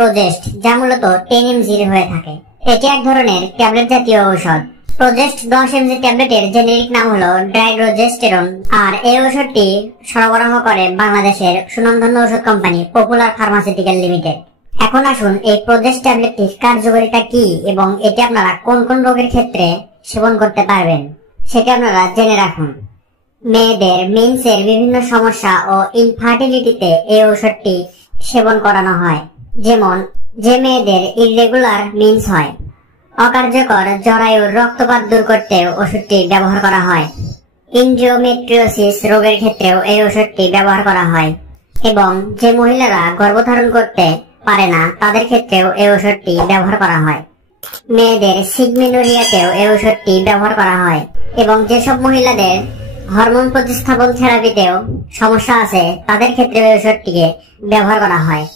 প্রোজেস্ট, যা মূলত 10 mg হয়ে থাকে। এটি এক ধরনের ট্যাবলেট জাতীয় ঔষধ। প্রোজেস্ট 10 mg ট্যাবলেটের জেনেরিক নাম হলো ড্রাইড্রোজেস্টেরন, আর এই ঔষধটি সরবরাহ করে বাংলাদেশের সুনামধন্য ওষুধ কোম্পানি পপুলার ফার্মাসিউটিক্যাল লিমিটেড। এখন আসুন এই প্রোজেস্ট ট্যাবলেটটির কার্যকারিতা কি এবং এটি আপনারা কোন কোন রোগের ক্ষেত্রে সেবন করতে পারবেন সেটি আপনারা জেনে রাখুন। মেয়েদের মেন্সের বিভিন্ন সমস্যা ও ইনফার্টিলিটিতে এই ঔষধটি সেবন করানো হয়। যেমন, যে মেয়েদের ইররেগুলার মেন্স হয়, অকার্যকর জরায়ুর রক্তপাত দূর করতে ওষুধটি ব্যবহার করা হয়। এন্ডোমেট্রিওসিস রোগের ক্ষেত্রেও এই ওষুধটি ব্যবহার করা হয়, এবং যে মহিলারা গর্ভধারণ করতে পারে না তাদের ক্ষেত্রেও এই ওষুধটি ব্যবহার করা হয়। মেয়েদের সিগমেনোরিয়াতেও এই ওষুধটি ব্যবহার করা হয়, এবং যেসব মহিলাদের হরমোন প্রতিস্থাপন থেরাপিতেও সমস্যা আছে তাদের ক্ষেত্রে এই ওষুধটিকে ব্যবহার করা হয়।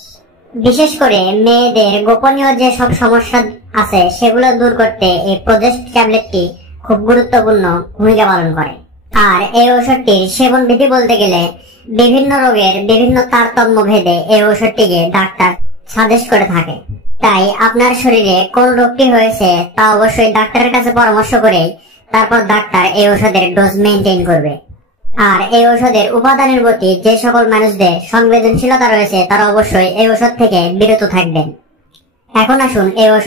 বিশেষ করে মেয়েদের গোপনীয় যে সব সমস্যা আছে সেগুলো দূর করতে এই প্রোজেস্ট ট্যাবলেটটি খুব গুরুত্বপূর্ণ ভূমিকা পালন করে। আর এই ঔষধটির সেবন বিধি বলতে গেলে বিভিন্ন রোগের বিভিন্ন তারতম্য ভেদে এই ঔষধটিকে ডাক্তার সাজেস্ট করে থাকে। তাই আপনার শরীরে কোন রোগটি হয়েছে তা অবশ্যই ডাক্তারের কাছে পরামর্শ করে তারপর ডাক্তার এই ঔষধের ডোজ মেনটেন করবে। আর এই ঔষধের উপাদানের প্রতি যে সকল মানুষদের সংবেদনশীলতা রয়েছে তারা অবশ্যই এই ঔষধ থেকে বিরত থাকবেন। এখন আসুন এই ঔষধ